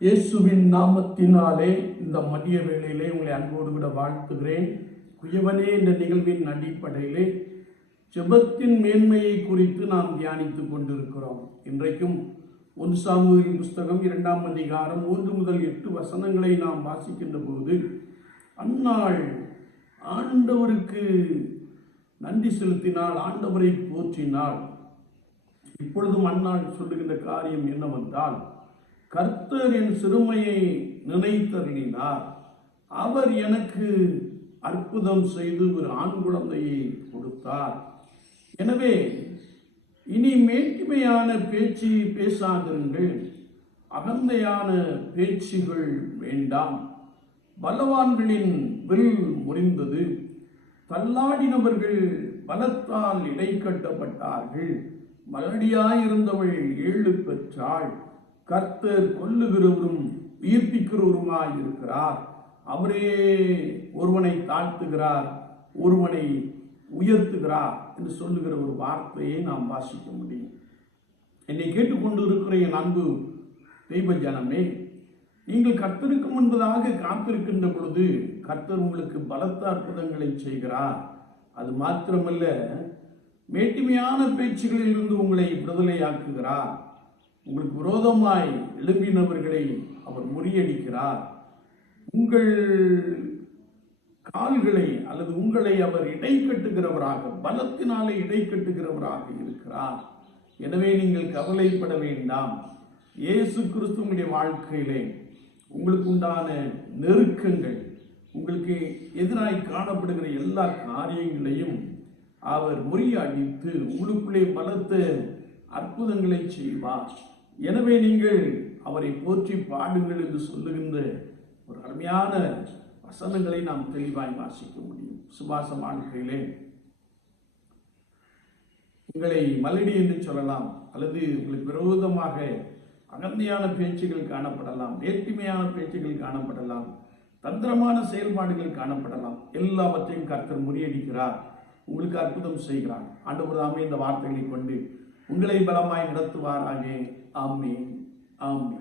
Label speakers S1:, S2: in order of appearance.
S1: இயேசுவின் நாமத்தினாலே இந்த மதிய வேளையிலே உங்களை அன்போடு விட வாழ்த்துகிறேன். குயவனே என்ற நிகழ்வின் அடிப்படையிலே ஜெபத்தின் மேன்மையை குறித்து நாம் தியானித்துக் கொண்டிருக்கிறோம். இன்றைக்கும் ஒன்று சாமுவேலின் புஸ்தகம் இரண்டாம் அதிகாரம் மூன்று முதல் எட்டு வசனங்களை நாம் வாசிக்கின்ற போது அந்நாள் ஆண்டவருக்கு நன்றி செலுத்தினால் ஆண்டவரை போற்றினால் இப்பொழுதும் அந்நாள் சொல்லுகின்ற காரியம் என்னவென்றால் கர்த்தர் என் சிறுமையை நினைத்தருளினார். அவர் எனக்கு அற்புதம் செய்து ஒரு ஆண் குழந்தையை கொடுத்தார். எனவே இனி மேன்மையான பேச்சு பேசாதிருங்கள். அகந்தையான பேச்சுகள் வேண்டாம். பலவான்களின் வில் முறிந்தது. தள்ளாடினவர்கள் பலத்தால் இடைக்கட்டப்பட்டார்கள். மலடியாயிருந்தவள் ஏழு பெற்றாள். கர்த்தர் கொல்லுகிறவரும் உயிர்ப்பிக்கிறவருமாய் இருக்கிறார். அவரே ஒருவனை தாழ்த்துகிறார் ஒருவனை உயர்த்துகிறார் என்று சொல்லுகிற ஒரு வார்த்தையை நாம் வாசிக்க முடியும். என்னை கேட்டுக்கொண்டு இருக்கிற என் அன்பு தெய்வ ஜனமே நீங்கள் கர்த்தருக்கு முன்பதாக காத்திருக்கின்ற பொழுது கர்த்தர் உங்களுக்கு பலத்த அற்புதங்களை செய்கிறார். அது மாத்திரமல்ல மேட்டுமையான பேச்சுகளில் இருந்து உங்களை விடுதலையாக்குகிறார். உங்களுக்கு விரோதமாய் எழும்பினவர்களை அவர் முறியடிக்கிறார். உங்கள் கால்களை அல்லது உங்களை அவர் இடை கட்டுகிறவராக பலத்தினாலே இடை கட்டுகிறவராக இருக்கிறார். எனவே நீங்கள் கவலைப்பட வேண்டாம். இயேசு கிறிஸ்துவனுடைய வாழ்க்கையிலே உங்களுக்கு உண்டான நெருக்கங்கள் உங்களுக்கு எதிராய் காணப்படுகிற எல்லா காரியங்களையும் அவர் முறியடித்து உங்களுக்குள்ளே பலத்த அற்புதங்களை செய்வார். எனவே நீங்கள் அவரை போற்றி பாடுங்கள் என்று சொல்லுகின்ற ஒரு அருமையான வசனங்களை நாம் தெளிவாய் வாசிக்க முடியும். சுபாச வாழ்க்கையிலே உங்களை மலடி என்று சொல்லலாம் அல்லது உங்களுக்கு விரோதமாக அகந்தையான பேச்சுகள் காணப்படலாம் வேற்றுமையான பேச்சுகள் காணப்படலாம் தந்திரமான செயல்பாடுகள் காணப்படலாம். எல்லாவற்றையும் கர்த்தர் முறியடிக்கிறார். உங்களுக்கு அற்புதம் செய்கிறார். ஆண்டவர் தாமே இந்த வார்த்தைகளை கொண்டு உங்களை பலமாய் நடத்துவாராக. ஆமே ஆமே